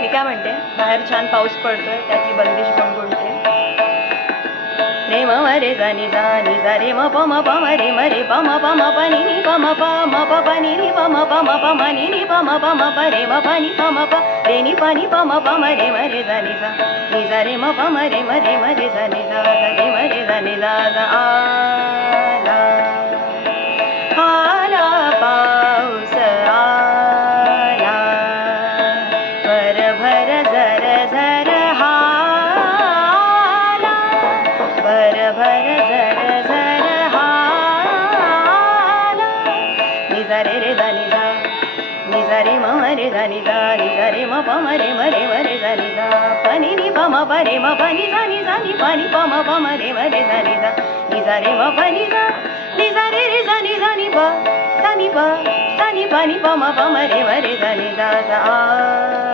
मी काय म्हणते, बाहेर छान पाऊस पडतोय, त्याची बंदिश गुणगुणते. रे म म रे जा नि जा रे म प म प म रे म रे प म प म प नि नि प म प म प प नि नि प म प म प म नि नि प म प म प रे म प नि प म प रे नि प नि प म प म रे म रे जा रे म प म रे म रे जा रे म रे जा आला आला पाऊस आला भर भर झर झर हाला भर भर झर झर हाला निजा रे रे जा निजा रे म रे जा निजा रे म प म रे जा निजा पनि नि प म प रे म प नि जा नि पनि प म रे जा निजा रे म प नि जा निजा रे रे जा नि प सा नि प नि प नि प म रे जा नि जा